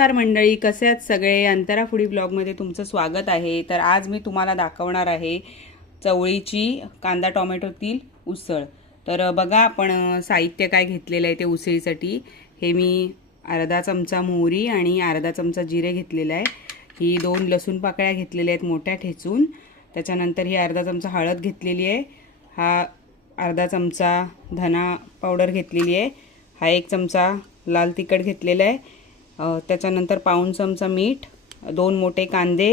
नमस्कार मंडळी, कसे आहात सगळे? अंतरा फूडी ब्लॉगमध्ये तुमचं स्वागत आहे। तर आज मी तुम्हाला दाखवणार आहे चवळीची कांदा टोमॅटोतील उसळ। तर बघा आपण साहित्य काय घेतलेलं आहे ते उसळीसाठी। हे मी अर्धा चमचा मोहरी आणि अर्धा चमचा जिरे घेतलेलं आहे। ही 2 लसूण पाकळ्या घेतलेल्या आहेत मोठ्या ठेचून। त्याच्यानंतर ही अर्धा चमचा हळद घेतलेली आहे। हा अर्धा चमचा धना पावडर घेतलेली आहे। हा 1 चमचा लाल तिखट घेतलेला आहे। त्याच्यानंतर पाऊण चमचा मीठ, 2 मोठे कांदे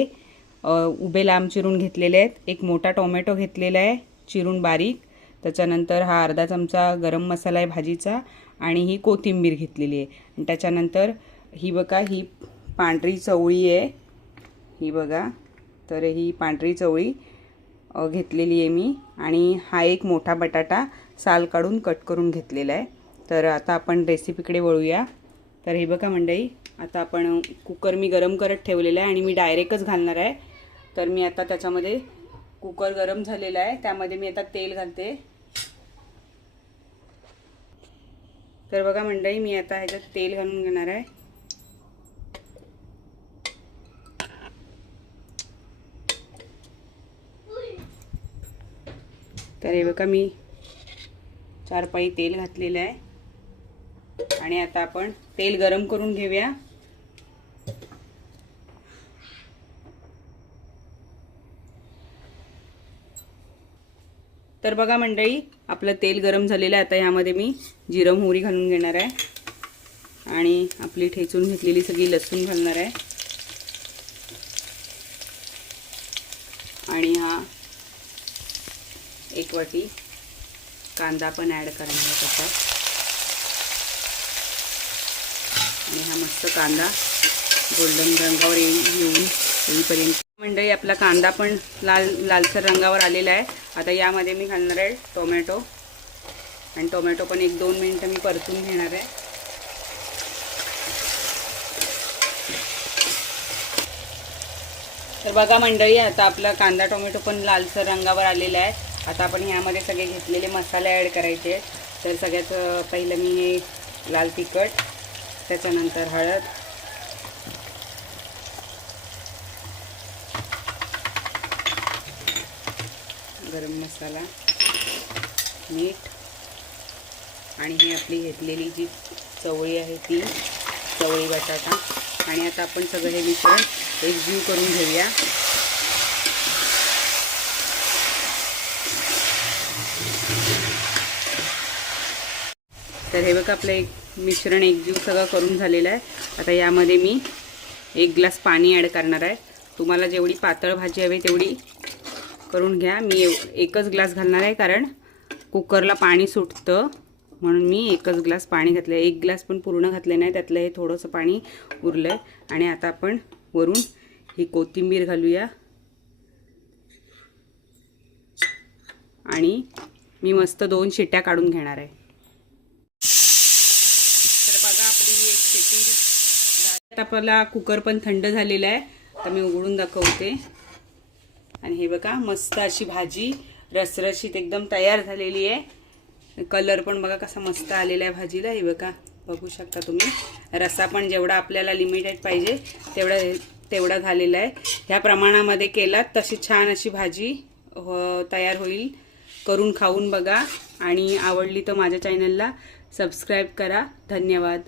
उभे लांब चिरून घेतलेले आहेत, 1 मोठा टोमॅटो घेतलेला आहे चिरून बारीक। त्याच्यानंतर हा अर्धा चमचा गरम मसाला आहे भाजीचा आणि ही कोथिंबीर घेतलेली आहे। आणि त्याच्यानंतर ही बघा ही पांढरी चवळी आहे, ही बघा। तर ही पांढरी चवळी घेतलेली आहे मी आणि हा 1 मोठा बटाटा साल काढून कट करून घेतलेला आहे। तर आता आपण रेसिपीकडे वळूया। तर हे बघा मंडळी, आता आपण कुकर मी गरम करत ठेवलेला आहे आणि मी डायरेक्टच घालणार आहे। तर मी आता त्याच्यामध्ये कुकर गरम झालेला आहे, त्यामध्ये मी आता तेल घालते। तर बघा मंडळी, मी आता ह्याच्यात तेल घालून घेणार आहे। तर हे बघा मी 4 पळी तेल घातलेलं आहे आणि आता आपण तेल गरम करून घेऊया। तर बघा मंडळी, आपलं तेल गरम झालेलं आहे। आता यामध्ये मी जिरं मोहरी घालून घेणार आहे आणि आपली ठेचून घेतलेली सगळी लसूण घालणार आहे आणि हा 1 वाटी कांदा पण ॲड करणार आहे त्याच्यात। आणि हा मस्त कांदा गोल्डन रंगावर येईपर्यंत मंडळी आपला कांदा पण लालसर रंगावर आलेला आहे। आता यामध्ये मी घालणार आहे टोमॅटो आणि टोमॅटो पण 1-2 मिनिटं मी परतून घेणार आहे। तर बघा मंडळी, आता आपला कांदा टोमॅटो पण लालसर रंगावर आलेला आहे। आता आपण यामध्ये सगळे घेतलेले मसाले ॲड करायचे। तर सगळ्यात पहिलं मी हे लाल तिखट, त्याच्यानंतर हळद, गरम मसाला, मीठ आणि ही आपली घेतलेली जी चवळी आहे ती चवळी बटाटा। आणि आता आपण सगळं हे मिश्रण एकजीव करून घेऊया। तर हे बघा आपलं मिश्रण एकजीव सगळं करून झालेलं आहे। आता यामध्ये मी 1 ग्लास पाणी ॲड करणार आहे। तुम्हाला जेवढी पातळ भाजी हवी तेवढी करून घ्या। मी 1च ग्लास घालणार आहे, कारण कुकरला पाणी सुटतं म्हणून मी 1च ग्लास पाणी घातलं आहे। 1 ग्लास पण पूर्ण घातले नाही, त्यातलं हे थोडंसं पाणी उरलं आहे। आणि आता आपण वरून ही कोथिंबीर घालूया आणि मी मस्त 2 शिट्ट्या काढून घेणार आहे। तर बघा आपली ही 1 शिट्टी झाली। आपला कुकर पण थंड झालेला आहे, तर मी उघडून दाखवते। आणि हे बघा मस्त अशी भाजी रसरशीत एकदम तयार झालेली आहे। कलर पण बघा कसा मस्त आलेला आहे भाजीला। हे बघा, बघू शकता तुम्ही, रस्सा पण जेवढा आपल्याला लिमिटेड पाहिजे तेवढा झालेला आहे। ह्या प्रमाणामध्ये केलात तशी छान अशी भाजी तयार होईल। करून खाऊन बघा आणि आवडली तर माझ्या चॅनलला सबस्क्राईब करा। धन्यवाद।